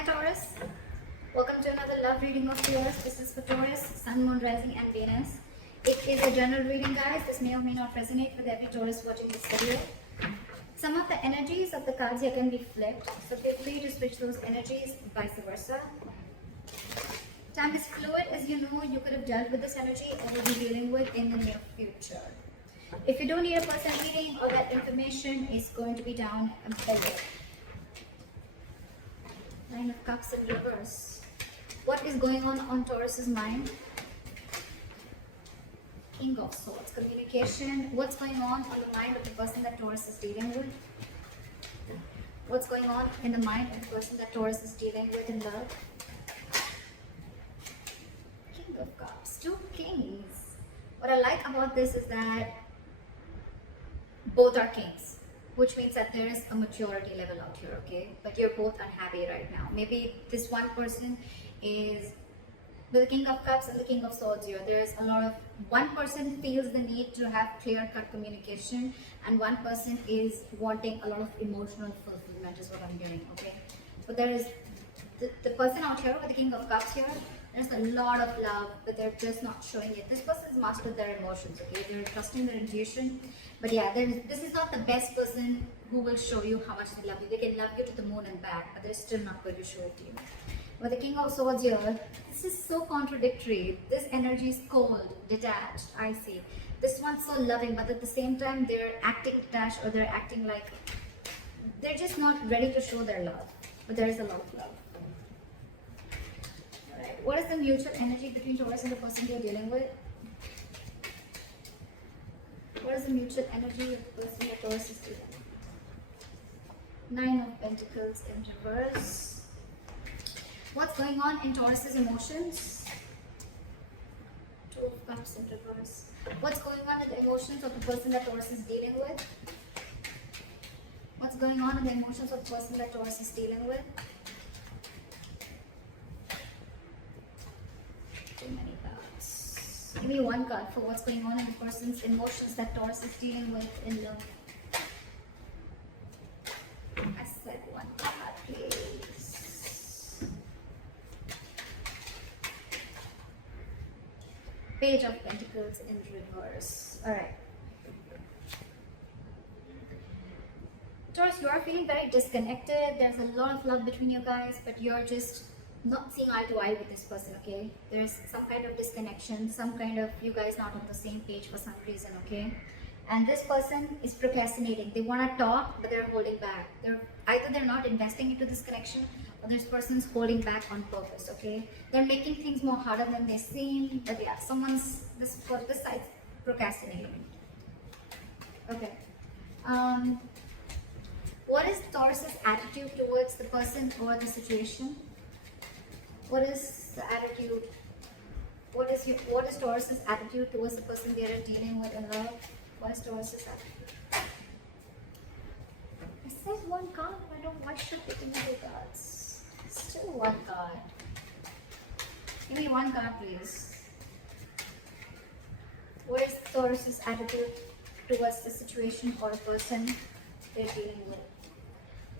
Hi Taurus, welcome to another love reading of yours. This is for Taurus, Sun, Moon, Rising and Venus. It is a general reading, guys. This may or may not resonate with every Taurus watching this video. Some of the energies of the cards here can be flipped, so feel free to switch those energies, vice versa. Time is fluid, as you know. You could have dealt with this energy or will be dealing with in the near future. If you don't need a personal reading, all that information is going to be down below. Nine of Cups in reverse. What is going on Taurus's mind? King of Swords. Communication. What's going on the mind of the person that Taurus is dealing with? What's going on in the mind of the person that Taurus is dealing with in love? King of Cups. Two kings. What I like about this is that both are kings, which means that there is a maturity level out here, okay? But you're both unhappy right now. Maybe this one person is with the King of Cups and the King of Swords here. There's a lot of, one person feels the need to have clear-cut communication, and one person is wanting a lot of emotional fulfillment is what I'm hearing, okay? But there is the person out here with the King of Cups here, there's a lot of love, but they're just not showing it. This person has mastered their emotions, okay? They're trusting their intuition. But yeah, this is not the best person who will show you how much they love you. They can love you to the moon and back, but they're still not going to show it to you. With the King of Swords here, this is so contradictory. This energy is cold, detached, icy. This one's so loving, but at the same time, they're acting detached, or they're acting like they're just not ready to show their love. But there is a lot of love. What is the mutual energy between Taurus and the person you're dealing with? What is the mutual energy of the person that Taurus is dealing with? Nine of Pentacles in reverse. What's going on in Taurus's emotions? Two of Cups in reverse. What's going on in the emotions of the person that Taurus is dealing with? What's going on in the emotions of the person that Taurus is dealing with? Too many cards. Give me one card for what's going on in the person's emotions that Taurus is dealing with in love. I said one card, please. Page of Pentacles in reverse. Alright. Taurus, you are feeling very disconnected. There's a lot of love between you guys, but you're just not seeing eye to eye with this person, okay? There's some kind of disconnection, some kind of you guys not on the same page for some reason, okay? And this person is procrastinating. They want to talk, but they're holding back. They're not investing into this connection, or this person's holding back on purpose, okay? They're making things more harder than they seem, but yeah, this side's procrastinating. Okay. What is Taurus's attitude towards the person or the situation? What is the attitude? What is Taurus's attitude towards the person they are dealing with in love? What is Taurus's attitude? It says one card. I don't. Why should it be two cards? Still one card. Give me one card, please. What is Taurus's attitude towards the situation or person they're dealing with?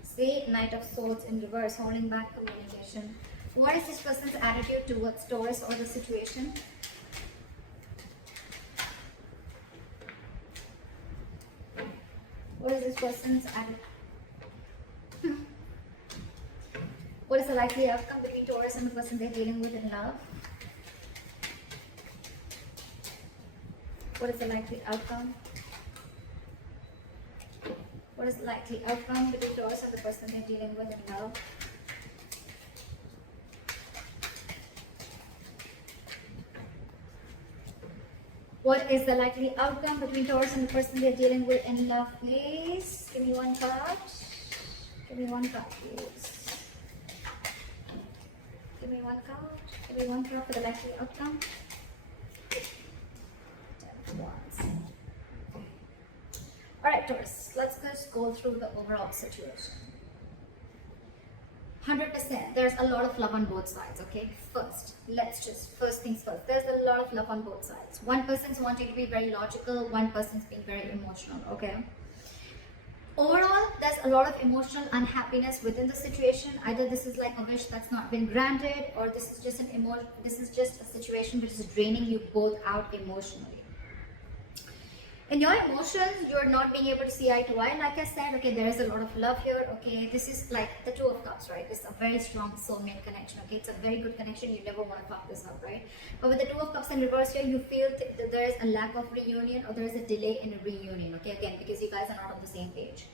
See, Knight of Swords in reverse, holding back communication. What is this person's attitude towards Taurus or the situation? What is this person's attitude? What is the likely outcome between Taurus and the person they're dealing with in love? What is the likely outcome? What is the likely outcome between Taurus and the person they're dealing with in love? What is the likely outcome between Taurus and the person they're dealing with in love, please? Give me one card. Give me one card, please. Give me one card. Give me one card for the likely outcome. 10 of Wands. Alright, Taurus, let's just go through the overall situation. 100%. There's a lot of love on both sides, okay? First things first. There's a lot of love on both sides. One person's wanting to be very logical, one person's being very emotional, okay? Overall, there's a lot of emotional unhappiness within the situation. Either this is like a wish that's not been granted, or this is just this is just a situation which is draining you both out emotionally. In your emotions, you're not being able to see eye to eye. Like I said, okay, there is a lot of love here. Okay, this is like the Two of Cups, right? It's a very strong soulmate connection. Okay, it's a very good connection. You never want to fuck this up, right? But with the Two of Cups in reverse here, you feel that there is a lack of reunion, or there is a delay in a reunion. Okay, again, because you guys are not on the same page.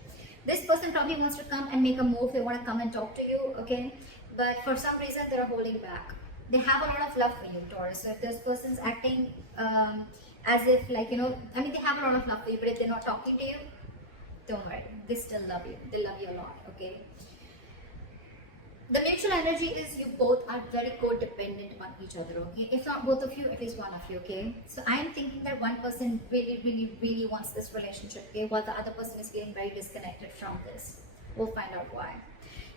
This person probably wants to come and make a move. They want to come and talk to you. Okay, but for some reason they're holding back. They have a lot of love for you, Taurus. So if this person's acting as if, like, you know, I mean, they have a lot of love for you, but if they're not talking to you, don't worry, they still love you. They love you a lot. Okay, the mutual energy is you both are very codependent on each other. Okay, if not both of you, at least one of you. Okay, so I am thinking that one person really wants this relationship, okay, while the other person is feeling very disconnected from this. We'll find out why.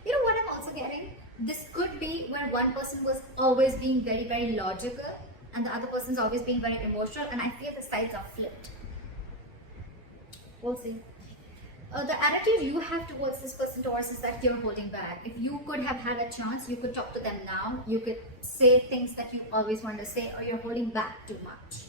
You know what I'm also getting? This could be where one person was always being very logical, and the other person's always being very emotional, and I feel the sides are flipped. We'll see. The attitude you have towards this person, Taurus, is that you're holding back. If you could have had a chance, you could talk to them now. You could say things that you always wanted to say, or you're holding back too much.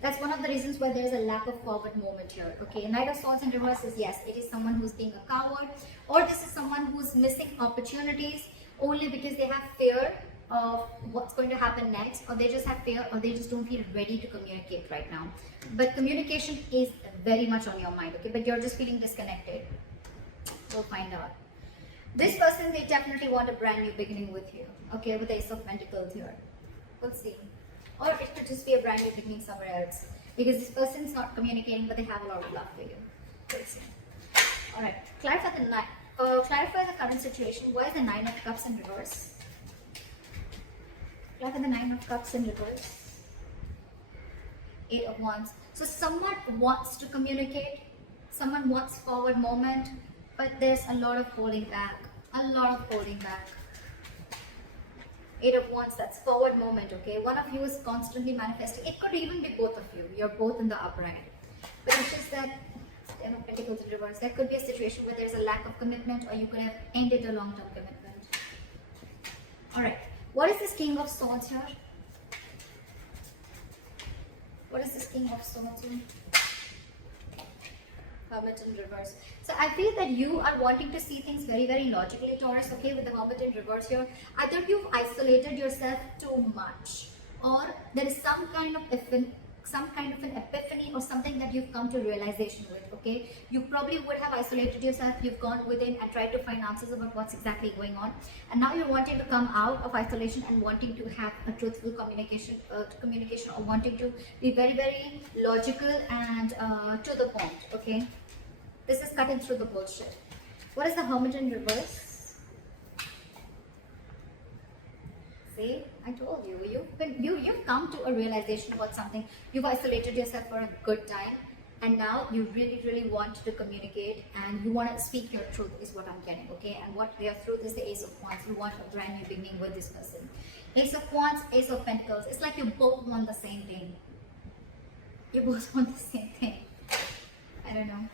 That's one of the reasons why there's a lack of forward movement here. Okay, Knight of Swords in reverse is, yes, it is someone who's being a coward, or this is someone who's missing opportunities only because they have fear of what's going to happen next, or they just have fear, or they just don't feel ready to communicate right now. But communication is very much on your mind, okay, but you're just feeling disconnected. We'll find out. This person, they definitely want a brand new beginning with you, okay, with the Ace of Pentacles here. We'll see. Or it could just be a brand new beginning somewhere else, because this person's not communicating, but they have a lot of love for you. We'll see. Alright, clarify the current situation. Why is the Nine of Cups in reverse? Clarify the Nine of Cups in reverse. Eight of Wands. So someone wants to communicate, someone wants forward moment, but there's a lot of holding back. A lot of holding back. Eight of Wands, that's forward moment, okay? One of you is constantly manifesting. It could even be both of you. You're both in the upright. But it's just that, Ten of Pentacles in reverse, there could be a situation where there's a lack of commitment, or you could have ended a long-term commitment. Alright, what is this King of Swords here? What is this King of Swords here? Hermit in reverse. So I feel that you are wanting to see things very logically, Taurus, okay, with the Hermit in reverse here. Either you've isolated yourself too much, or there is some kind of an epiphany or something that you've come to realization with, okay? You probably would have isolated yourself, you've gone within and tried to find answers about what's exactly going on, and now you're wanting to come out of isolation and wanting to have a truthful communication, or wanting to be very logical and to the point, okay? This is cutting through the bullshit. What is the Hermit in reverse? See, I told you, you've come to a realization about something. You've isolated yourself for a good time, and now you really want to communicate, and you want to speak your truth, is what I'm getting, okay? And what your truth is the Ace of Wands. You want a brand new beginning with this person. Ace of Wands, Ace of Pentacles. It's like you both want the same thing. You both want the same thing. I don't know.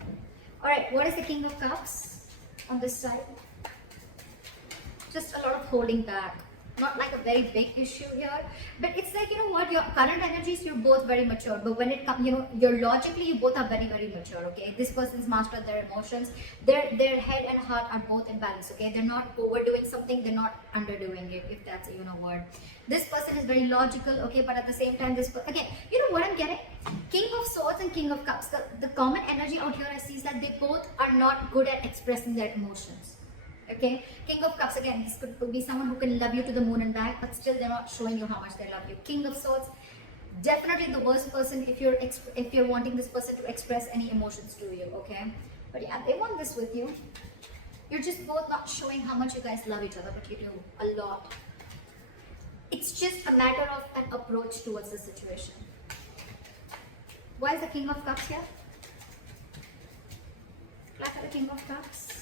Alright, what is the King of Cups on this side? Just a lot of holding back. Not like a very big issue here, but it's like, you know what, your current energies, you're both very mature, but when it comes, you know, you're logically, you both are very mature, okay? This person's mastered their emotions. Their head and heart are both in balance, okay? They're not overdoing something, they're not underdoing it, if that's a word. This person is very logical, okay, but at the same time, again, you know what I'm getting? King of Swords and King of Cups, the common energy out here I see is that they both are not good at expressing their emotions. Okay, King of Cups, again, this could be someone who can love you to the moon and back, but still they're not showing you how much they love you. King of Swords, definitely the worst person if you're wanting this person to express any emotions to you, okay? But yeah, they want this with you. You're just both not showing how much you guys love each other, but you do a lot. It's just a matter of an approach towards the situation. Why is the King of Cups here? Clap at the King of Cups.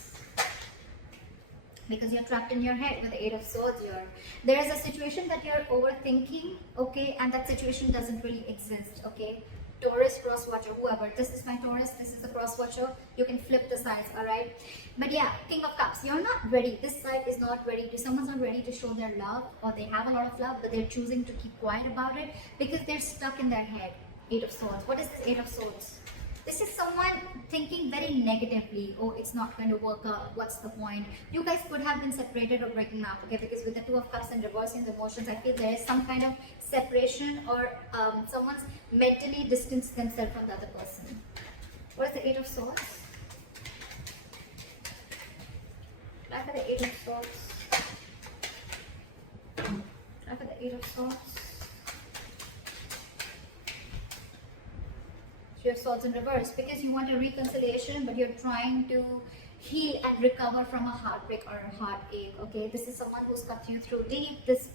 Because you're trapped in your head with the Eight of Swords here. There is a situation that you're overthinking, okay, and that situation doesn't really exist, okay? Taurus cross watcher, whoever. This is my Taurus, this is the cross watcher. You can flip the sides, alright? But yeah, King of Cups, you're not ready. This side is not ready. Someone's not ready to show their love, or they have a lot of love, but they're choosing to keep quiet about it because they're stuck in their head. Eight of Swords. What is this Eight of Swords? This is someone thinking very negatively. Oh, it's not going to work out. What's the point? You guys could have been separated or breaking up, okay? Because with the Two of Cups and reversing the emotions, I feel there is some kind of separation, or someone's mentally distanced themselves from the other person. What is the Eight of Swords? Try for the Eight of Swords. Try for the Eight of Swords. Your Swords in reverse, because you want a reconciliation, but you're trying to heal and recover from a heartbreak or a heartache. Okay, this is someone who's cut you through deep. This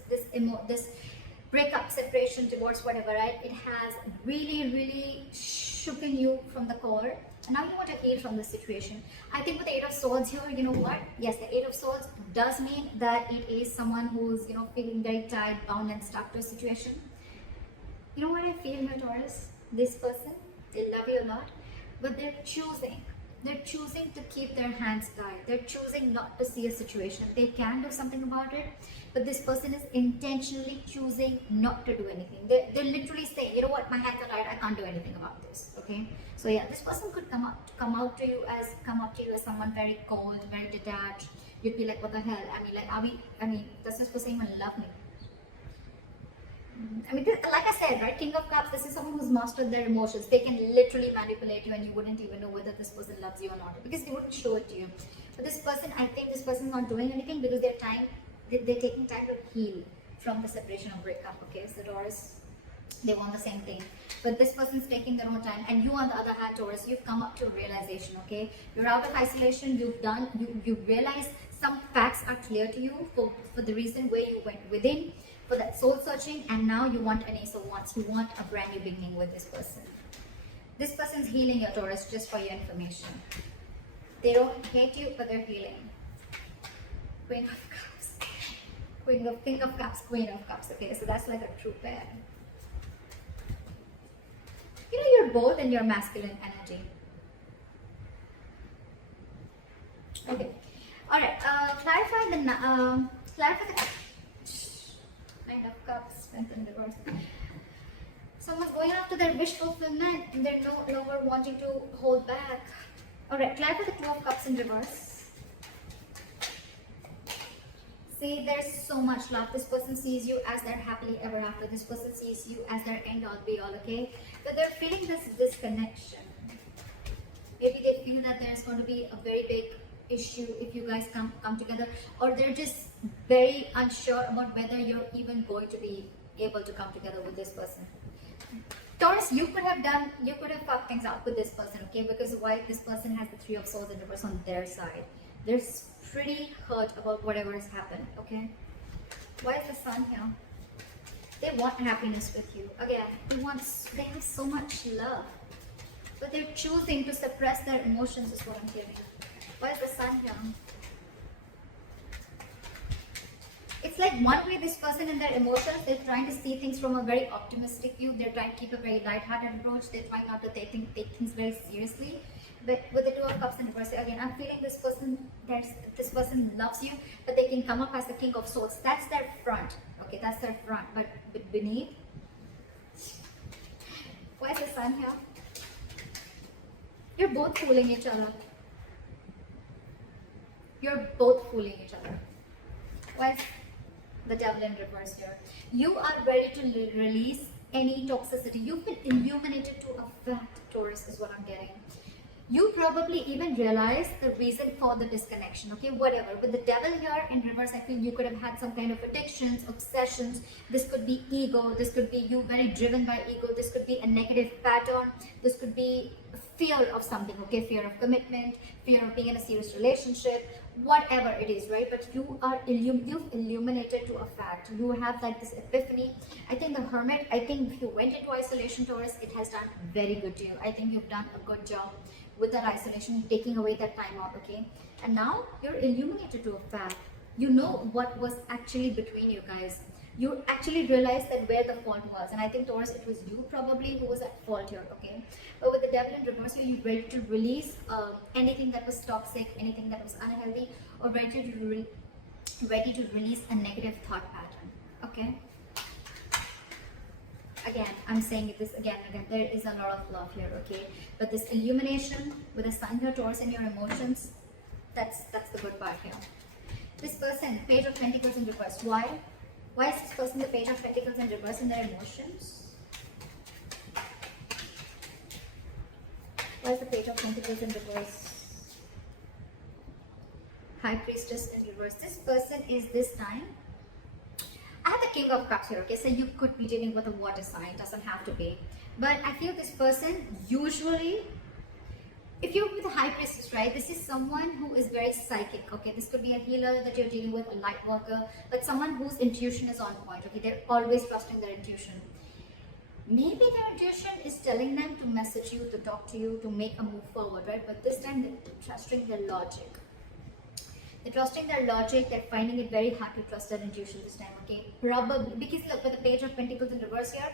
breakup, separation, divorce, whatever, right? It has really shooken you from the core, and now you want to heal from the situation. I think with the Eight of Swords here, you know what? Yes, the Eight of Swords does mean that it is someone who's, you know, feeling very tied, bound, and stuck to a situation. You know what I feel here, Taurus? This person, they love you a lot, but they're choosing to keep their hands tied. They're choosing not to see a situation. They can do something about it, but this person is intentionally choosing not to do anything. They're literally saying, you know what, my hands are tied, I can't do anything about this. Okay, so yeah, this person could come up to you as someone very cold, very detached. You'd be like, what the hell? I mean, does this person even love me? I mean, like I said, right? King of Cups, this is someone who's mastered their emotions. They can literally manipulate you and you wouldn't even know whether this person loves you or not, because they wouldn't show it to you. But this person, I think this person is not doing anything because they're taking time to heal from the separation or breakup, okay? So Taurus, they want the same thing. But this person's taking their own time, and you on the other hand, Taurus, you've come up to realization, okay? You're out of isolation, you realize some facts are clear to you for the reason where you went within, for that soul searching, and now you want an Ace of Wands. You want a brand new beginning with this person. This person's healing your Taurus, just for your information. They don't hate you, but they're healing. Queen of Cups. King of Cups, Queen of Cups. Okay, so that's like a true pair. You know, you're both in your masculine energy. Okay. Alright, clarify the Nine of Cups, Strength in reverse. Someone's going after their wish fulfillment and they're no longer wanting to hold back. Alright, clarify the Two of Cups in reverse. See, there's so much love. This person sees you as their happily ever after. This person sees you as their end all be all, okay? But they're feeling this disconnection. Maybe they feel that there's going to be a very big issue if you guys come together, or they're just very unsure about whether you're even going to be able to come together with this person. Taurus, you could have fucked things up with this person, okay? Because why this person has the Three of Swords in reverse on their side. They're pretty hurt about whatever has happened, okay? Why is the Sun here? They want happiness with you. Again, they have so much love, but they're choosing to suppress their emotions is what I'm hearing. Why is the Sun here? It's like one way this person in their emotions, they're trying to see things from a very optimistic view. They're trying to keep a very light-hearted approach. They're trying not to take things very seriously. But with the Two of Cups in reverse, again, I'm feeling this person loves you, but they can come up as the King of Swords. That's their front. Okay, that's their front. But beneath, why is the Sun here? You're both fooling each other. You're both fooling each other. Why is the Devil in reverse here? You are ready to release any toxicity. You've been illuminated to a fact, Taurus, is what I'm getting. You probably even realize the reason for the disconnection, okay? Whatever. With the Devil here in reverse, I feel you could have had some kind of addictions, obsessions. This could be ego. This could be you very driven by ego. This could be a negative pattern. This could be fear of something, okay? Fear of commitment, fear of being in a serious relationship, whatever it is, right? But you've illuminated to a fact. You have like this epiphany. I think the Hermit, I think if you went into isolation, Taurus, it has done very good to you. I think you've done a good job with that isolation, taking away that time out, okay? And now you're illuminated to a fact. You know what was actually between you guys. you actually realize that where the fault was. And I think Taurus, it was you probably who was at fault here, okay? But with the devil in reverse, you're ready to release anything that was toxic, anything that was unhealthy, or ready to release a negative thought pattern, okay? Again, I'm saying this again and again, there is a lot of love here, okay? But this illumination with the sun here, Taurus, and your emotions, that's the good part here. This person, Page of Pentacles in reverse. Why? Why is this person the Page of Pentacles in reverse in their emotions? Why is the Page of Pentacles in reverse? High Priestess in reverse. This person is this time. I have the King of Cups here, okay? So you could be dealing with a water sign, doesn't have to be. But I feel this person usually, if you're with a High Priestess, right, this is someone who is very psychic, okay? This could be a healer that you're dealing with, a light worker, but someone whose intuition is on point, okay? They're always trusting their intuition. Maybe their intuition is telling them to message you, to talk to you, to make a move forward, right? But this time they're trusting their logic. They're trusting their logic, they're finding it very hard to trust their intuition this time, okay? Probably, because look, with the Page of Pentacles in reverse here,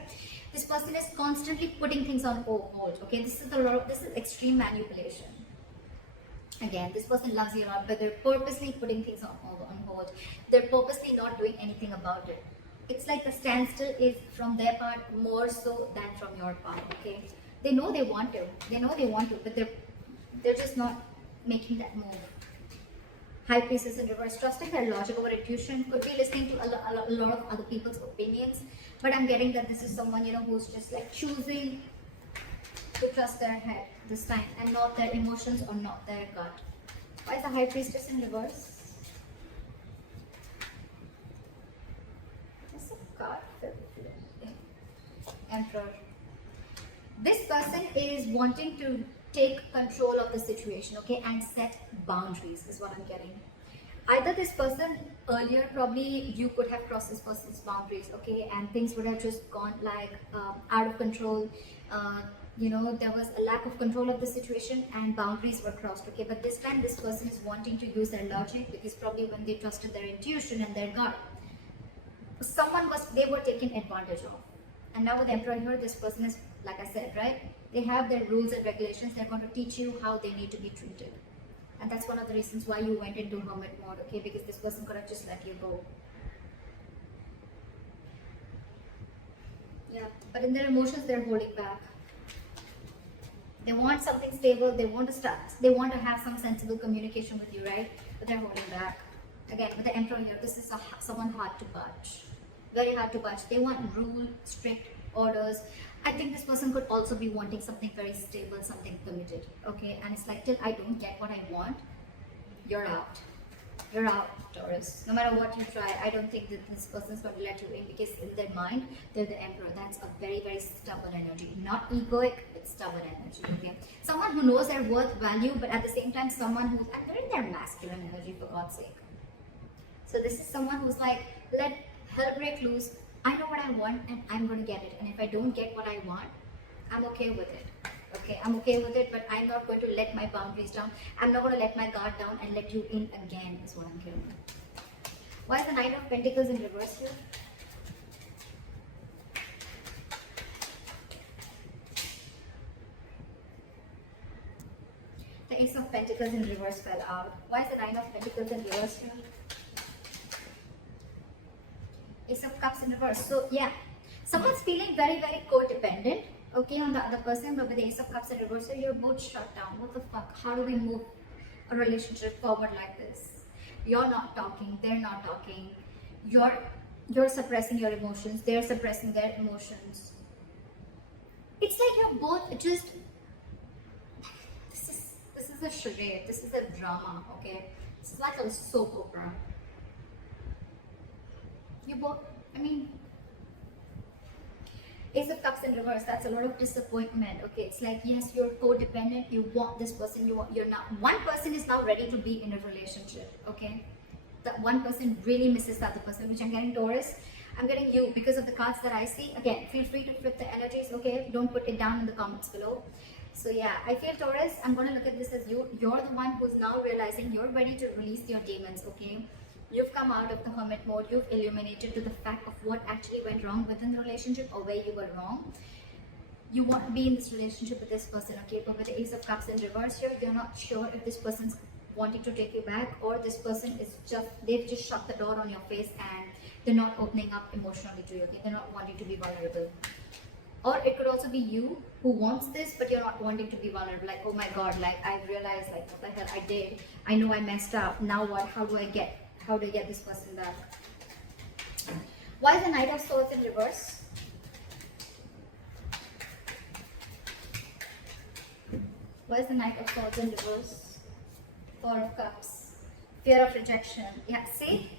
this person is constantly putting things on hold, okay? This is extreme manipulation. Again, this person loves you a lot, but they're purposely putting things on hold. They're purposely not doing anything about it. It's like the standstill is from their part more so than from your part, okay? They know they want to, but they're just not making that move. High Priestess in reverse, trusting their logic over intuition, could be listening to a lot of other people's opinions, but I'm getting that this is someone, you know, who's just like choosing to trust their head this time and not their emotions or not their gut. Why is the High Priestess in reverse? That's a card. Emperor. This person is wanting to take control of the situation, okay, and set boundaries is what I'm getting. Either this person earlier, probably you could have crossed this person's boundaries, okay, and things would have just gone like out of control. You know, there was a lack of control of the situation and boundaries were crossed, okay? But this time this person is wanting to use their logic, because probably when they trusted their intuition and their gut, they were taken advantage of. And now with the Emperor here, this person is, like I said, right? They have their rules and regulations. They're going to teach you how they need to be treated. And that's one of the reasons why you went into hermit mode, okay? Because this person could have just let you go. Yeah, but in their emotions, they're holding back. They want something stable. They want to have some sensible communication with you, right? But they're holding back. Again, with the Emperor here, this is someone hard to budge. Very hard to budge. They want rule, strict orders. I think this person could also be wanting something very stable, something committed, okay? And it's like, till I don't get what I want, you're out. You're out, Taurus. No matter what you try, I don't think that this person's going to let you in, because in their mind, they're the Emperor. That's a very, very stubborn energy. Not egoic, but stubborn energy, okay? Someone who knows their worth, value, but at the same time, someone who's, and they're in their masculine energy, for God's sake. So this is someone who's like, let hell break loose. I know what I want and I'm going to get it. And if I don't get what I want, I'm okay with it. Okay, I'm okay with it, but I'm not going to let my boundaries down. I'm not going to let my guard down and let you in again, is what I'm hearing. Why is the Nine of Pentacles in reverse here? The Ace of Pentacles in reverse fell out. Why is the Nine of Pentacles in reverse here? Ace of Cups in reverse. So yeah, someone's feeling very, very codependent, okay, on the other person, but with the Ace of Cups in reverse, so you're both shut down. What the fuck? How do we move a relationship forward like this? You're not talking, they're not talking. You're suppressing your emotions, they're suppressing their emotions. It's like you're both just, this is a charade, this is a drama, okay? It's like a soap opera. You both, I mean, Ace of Cups in reverse, that's a lot of disappointment, okay? It's like, yes, you're codependent, you want this person, you're not, one person is now ready to be in a relationship, okay? That one person really misses the other person, which I'm getting Taurus. I'm getting you because of the cards that I see. Again, feel free to flip the energies, okay? Don't put it down in the comments below. So yeah, I feel Taurus, I'm going to look at this as you're the one who's now realizing you're ready to release your demons, okay? You've come out of the hermit mode. You've illuminated to the fact of what actually went wrong within the relationship or where you were wrong. You want to be in this relationship with this person, okay? But with the Ace of Cups in reverse here, you're not sure if this person's wanting to take you back, or this person is they've just shut the door on your face and they're not opening up emotionally to you, okay? They're not wanting to be vulnerable. Or it could also be you who wants this, but you're not wanting to be vulnerable. Like, oh my God, like I realized, like what the hell I did. I know I messed up. Now what? How do I get this person back? Why is the Knight of Swords in reverse? Why is the Knight of Swords in reverse? Four of Cups. Fear of rejection. Yeah, see?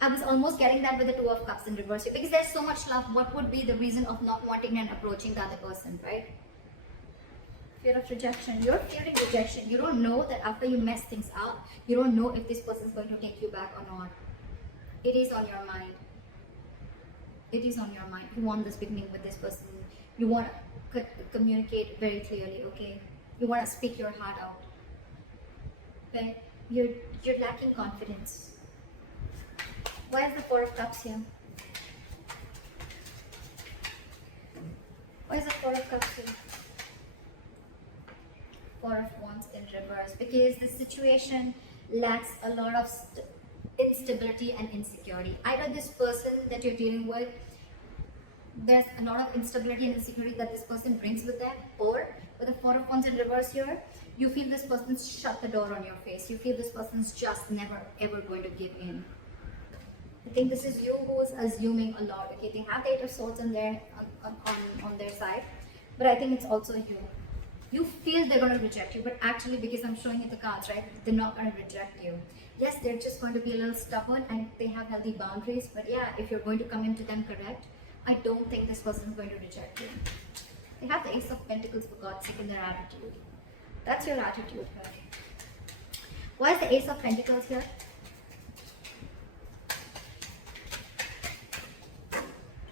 I was almost getting that with the Two of Cups in reverse. Because there's so much love, what would be the reason of not wanting and approaching the other person, right? Fear of rejection. You're fearing rejection. You don't know that after you mess things up, you don't know if this person is going to take you back or not. It is on your mind. It is on your mind. You want this beginning with this person. You want to communicate very clearly, okay? You want to speak your heart out. But you're lacking confidence. Why is the Four of Cups here? Why is the Four of Cups here? Four of Wands in reverse. Because the situation lacks a lot of instability and insecurity. Either this person that you're dealing with, there's a lot of instability and insecurity that this person brings with them, or with the Four of Wands in reverse here, you feel this person's shut the door on your face. You feel this person's just never ever going to give in. I think this is you who is assuming a lot. Okay, they have the Eight of Swords on their side, but I think it's also you. You feel they're going to reject you, but actually, because I'm showing you the cards, right, they're not going to reject you. Yes, they're just going to be a little stubborn and they have healthy boundaries, but yeah, if you're going to come into them correct, I don't think this person is going to reject you. They have the Ace of Pentacles, for God's sake, in their attitude. That's your attitude here. Why is the Ace of Pentacles here?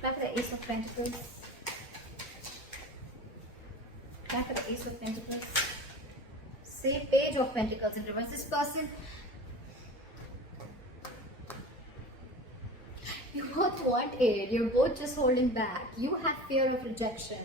Try for the Ace of Pentacles. Try for the Ace of Pentacles. Say Page of Pentacles in reverse. This person, you both want it. You're both just holding back. You have fear of rejection.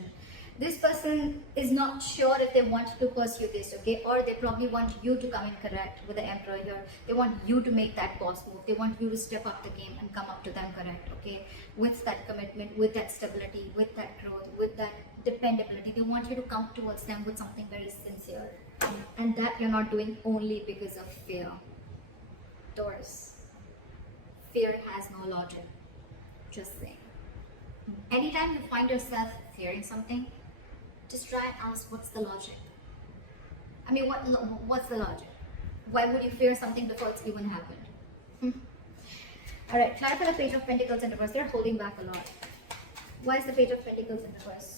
This person is not sure if they want to pursue this, okay? Or they probably want you to come in correct with the Emperor here. They want you to make that boss move. They want you to step up the game and come up to them correct, okay? With that commitment, with that stability, with that growth, with that dependability. They want you to come towards them with something very sincere. And that you're not doing only because of fear. Taurus. Fear has no logic. Just saying. Anytime you find yourself fearing something, just try and ask, what's the logic? I mean, what's the logic? Why would you fear something before it's even happened? Alright, try for the Page of Pentacles in reverse. They're holding back a lot. Why is the Page of Pentacles in reverse?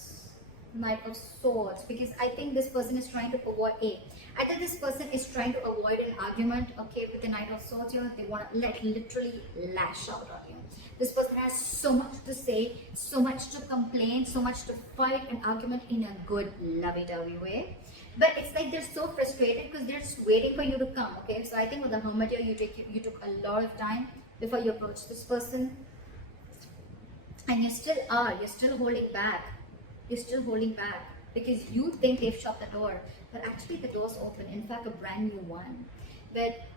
Knight of Swords. Because I think this person is trying to avoid either this person is trying to avoid an argument, okay, with the Knight of Swords here. They want to literally lash out on you. This person has so much to say, so much to complain, so much to fight an argument in a good, lovey-dovey way. But it's like they're so frustrated because they're just waiting for you to come, okay? So I think with the Hermit here, you took a lot of time before you approached this person. And you still are. You're still holding back. You're still holding back because you think they've shut the door. But actually the door's open. In fact, a brand new one. But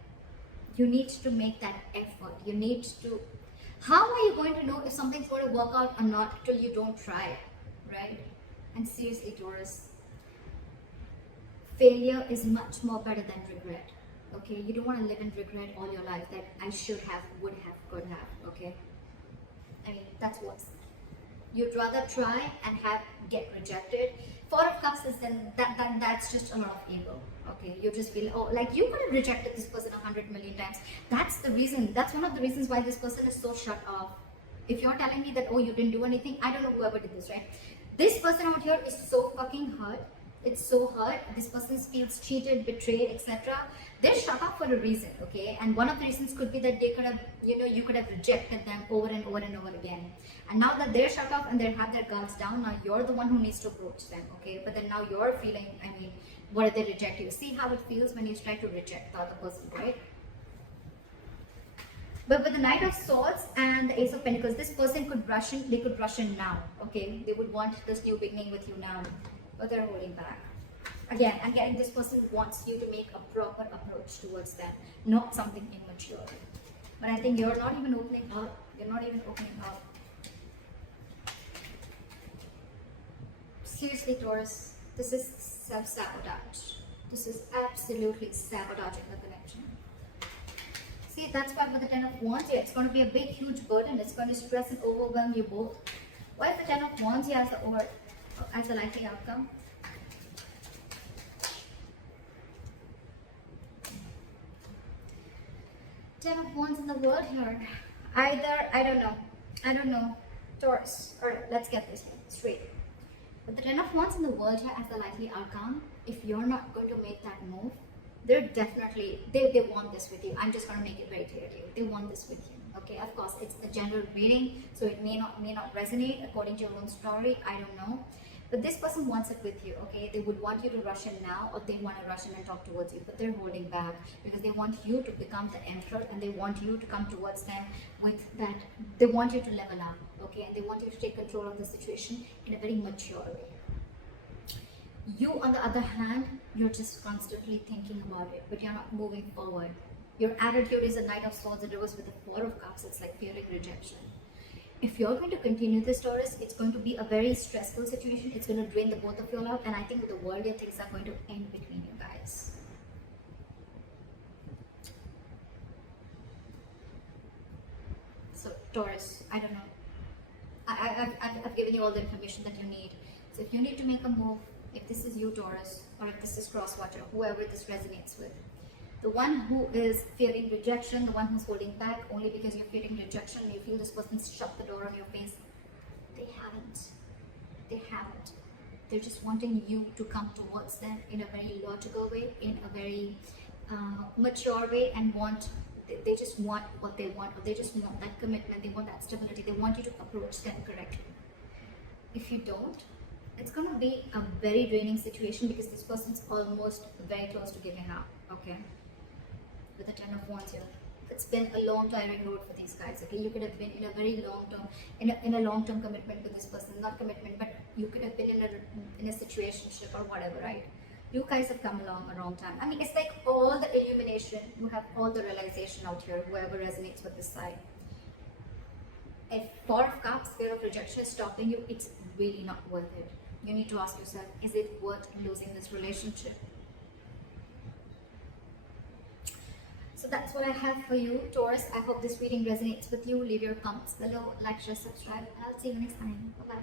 you need to make that effort. You need to... How are you going to know if something's going to work out or not till you don't try, right? And seriously, Taurus, failure is much more better than regret, okay? You don't want to live in regret all your life that I should have, would have, could have, okay? I mean, that's worse. You'd rather try and get rejected. Four of Cups is then that's just a lot of ego. Okay, you just feel, oh, like you could have rejected this person 100 million times. That's the reason. That's one of the reasons why this person is so shut off. If you're telling me that, oh, you didn't do anything, I don't know whoever did this, right? This person out here is so fucking hurt. It's so hurt. This person feels cheated, betrayed, etc. They're shut off for a reason, okay? And one of the reasons could be that they could have, you could have rejected them over and over and over again. And now that they're shut off and they have their guards down, now you're the one who needs to approach them, okay? But then now you're feeling, I mean, what if they reject you? See how it feels when you try to reject the other person, right? But with the Knight of Swords and the Ace of Pentacles, this person could rush in, they could rush in now, okay? They would want this new beginning with you now, but they're holding back. Again, I'm getting this person wants you to make a proper approach towards them, not something immature. But I think you're not even opening up. You're not even opening up. Seriously, Taurus, this is self-sabotage. This is absolutely sabotaging the connection. See, that's why with the Ten of Wands here, it's going to be a big, huge burden. It's going to stress and overwhelm you both. Why is the Ten of Wands here as a likely outcome? Ten of Wands in the world here. Either, I don't know, Taurus. Alright, let's get this straight. But the Ten of Wands in the world here as the likely outcome, if you're not going to make that move, they're definitely, they want this with you. I'm just going to make it very clear to you. They want this with you. Okay, of course, it's a general reading, so it may not resonate according to your own story. I don't know. But this person wants it with you, okay? They would want you to rush in now, or they want to rush in and talk towards you, but they're holding back because they want you to become the emperor, and they want you to come towards them with that. They want you to level up, okay? And they want you to take control of the situation in a very mature way. You, on the other hand, you're just constantly thinking about it, but you're not moving forward. Your attitude is a Knight of Swords in reverse with the Four of Cups. It's like fearing rejection. If you're going to continue this, Taurus, it's going to be a very stressful situation. It's going to drain the both of you out, and I think with the world here, things are going to end between you guys. So, Taurus, I don't know. I've given you all the information that you need. So, if you need to make a move, if this is you, Taurus, or if this is Crosswatcher, whoever this resonates with, the one who is fearing rejection, the one who's holding back only because you're fearing rejection, you feel this person's shut the door on your face. They haven't. They haven't. They're just wanting you to come towards them in a very logical way, in a very mature way, and they just want what they want, or they just want that commitment, they want that stability, they want you to approach them correctly. If you don't, it's going to be a very draining situation because this person's almost very close to giving up, okay? With the Ten of Wands here, it's been a long tiring road for these guys, okay? You could have been in a very long term, in a long term commitment with this person, not commitment, but you could have been in a situationship or whatever, right? You guys have come along a long time. I mean, it's like all the illumination, you have all the realization out here, whoever resonates with this side. If Four of Cups, fear of rejection is stopping you, it's really not worth it. You need to ask yourself, is it worth losing this relationship? So that's what I have for you, Taurus. I hope this reading resonates with you. Leave your comments below, like, share, subscribe, and I'll see you next time. Bye-bye.